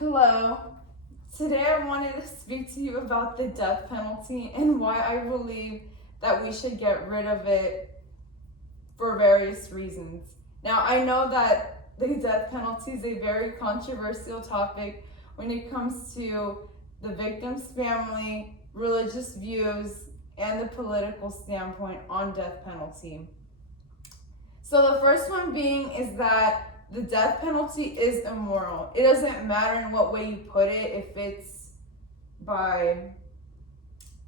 Hello. Today I wanted to speak to you about the death penalty and why I believe that we should get rid of it for various reasons. Now, I know that the death penalty is a very controversial topic when it comes to the victim's family, religious views, and the political standpoint on death penalty. So the first one being is that the death penalty is immoral. It doesn't matter in what way you put it, if it's by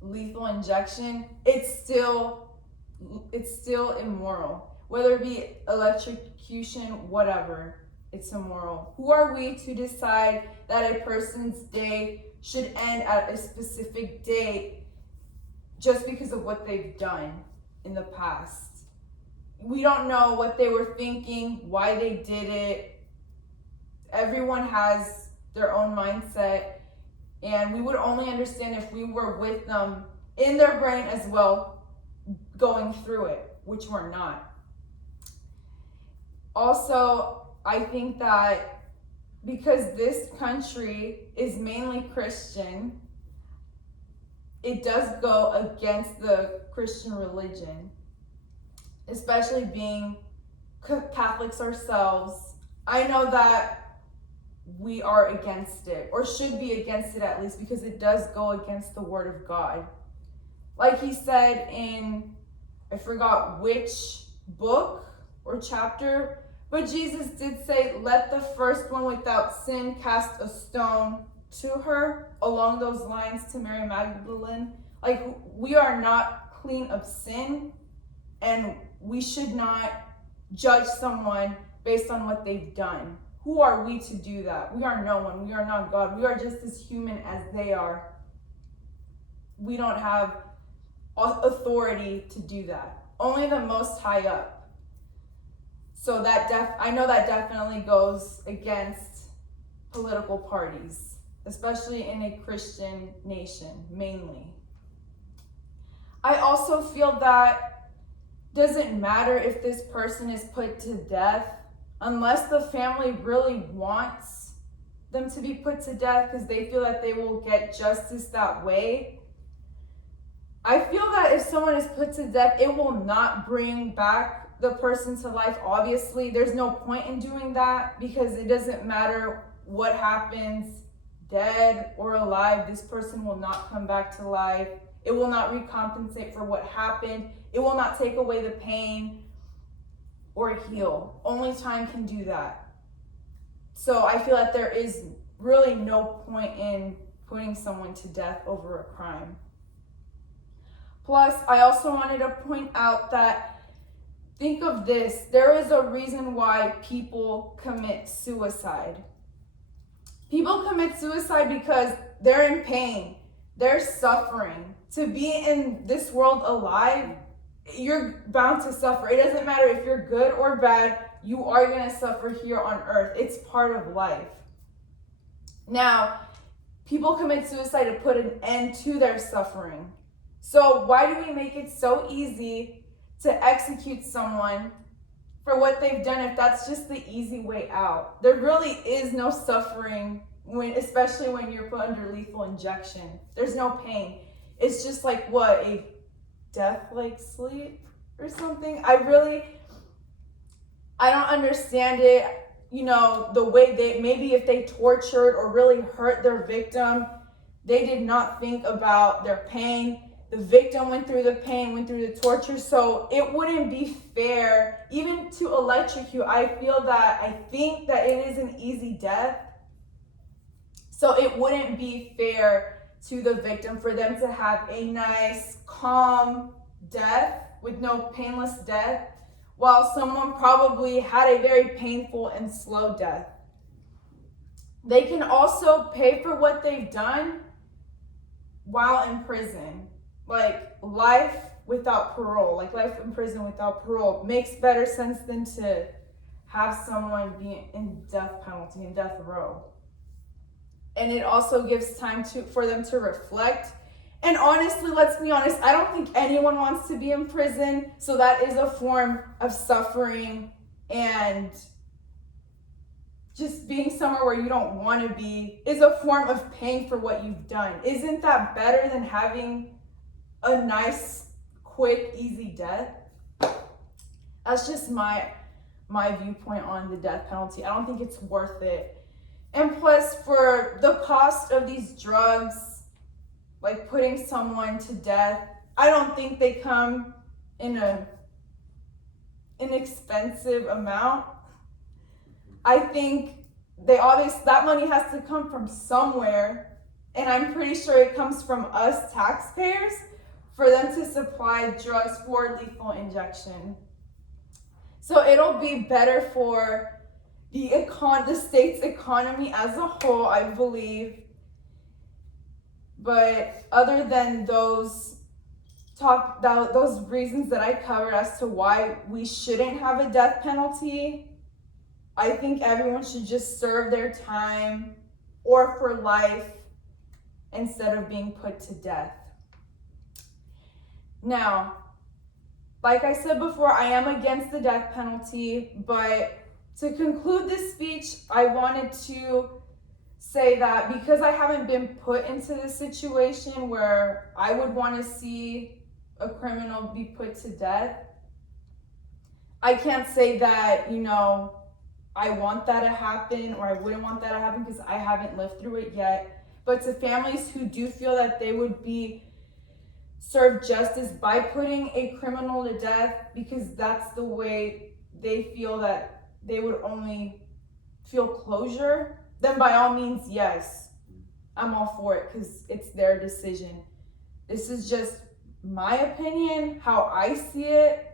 lethal injection, it's still immoral. Whether it be electrocution, whatever, it's immoral. Who are we to decide that a person's day should end at a specific date just because of what they've done in the past? We don't know what they were thinking, why they did it. Everyone has their own mindset, and we would only understand if we were with them in their brain as well, going through it, which we're not. Also, I think that because this country is mainly Christian, it does go against the Christian religion, especially being Catholics ourselves. I know that we are against it, or should be against it at least, because it does go against the Word of God. Like he said in, I forgot which book or chapter, but Jesus did say, let the first one without sin cast a stone to her, along those lines, to Mary Magdalene. Like, we are not clean of sin, and we should not judge someone based on what they've done. Who are we to do that? We are no one. We are not God. We are just as human as they are. We don't have authority to do that. Only the Most High up. So I know that definitely goes against political parties, especially in a Christian nation, mainly. I also feel that doesn't matter if this person is put to death unless the family really wants them to be put to death because they feel that they will get justice that way. I feel that if someone is put to death, it will not bring back the person to life. Obviously, there's no point in doing that because it doesn't matter what happens, dead or alive, this person will not come back to life. It will not recompensate for what happened. It will not take away the pain or heal. Only time can do that. So I feel that there is really no point in putting someone to death over a crime. Plus, I also wanted to point out that, think of this, there is a reason why people commit suicide. People commit suicide because they're in pain, they're suffering. To be in this world alive, you're bound to suffer. It doesn't matter if you're good or bad, you are going to suffer here on earth. It's part of life. Now, people commit suicide to put an end to their suffering. So why do we make it so easy to execute someone for what they've done if that's just the easy way out? There really is no suffering, especially when you're put under lethal injection. There's no pain. It's just like a death-like sleep or something. I don't understand it. The way maybe if they tortured or really hurt their victim, they did not think about their pain. The victim went through the pain, went through the torture, so it wouldn't be fair even to electrocute. I think that it is an easy death, so it wouldn't be fair to the victim for them to have a nice, calm death with no painless death, while someone probably had a very painful and slow death. They can also pay for what they've done while in prison. Like life without parole, like life in prison without parole makes better sense than to have someone be in death penalty, in death row. And it also gives time for them to reflect. And honestly, let's be honest, I don't think anyone wants to be in prison. So that is a form of suffering and just being somewhere where you don't want to be is a form of paying for what you've done. Isn't that better than having a nice, quick, easy death? That's just my viewpoint on the death penalty. I don't think it's worth it. And plus, for the cost of these drugs, like putting someone to death, I don't think they come in an inexpensive amount. I think that money has to come from somewhere, and I'm pretty sure it comes from us taxpayers for them to supply drugs for lethal injection. So it'll be better for the state's economy as a whole, I believe. But other than those reasons that I covered as to why we shouldn't have a death penalty, I think everyone should just serve their time or for life instead of being put to death. Now, like I said before, I am against the death penalty, but to conclude this speech, I wanted to say that because I haven't been put into this situation where I would want to see a criminal be put to death, I can't say that, I want that to happen or I wouldn't want that to happen because I haven't lived through it yet. But to families who do feel that they would be served justice by putting a criminal to death because that's the way they feel that they would only feel closure, then by all means, yes, I'm all for it because it's their decision. This is just my opinion, how I see it,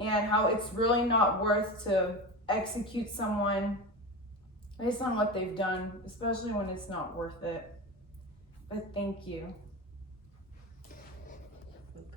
and how it's really not worth to execute someone based on what they've done, especially when it's not worth it. But thank you.